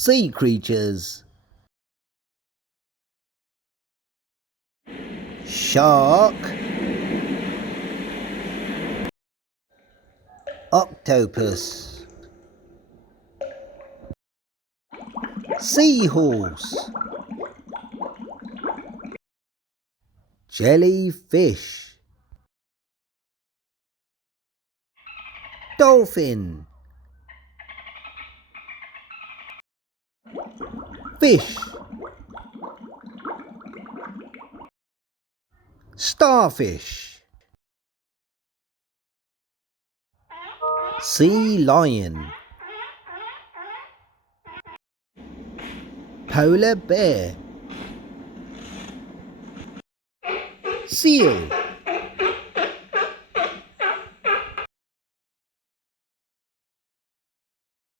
Sea creatures. Shark, octopus, seahorse, jellyfish, dolphin, fish, starfish, sea lion, polar bear, seal.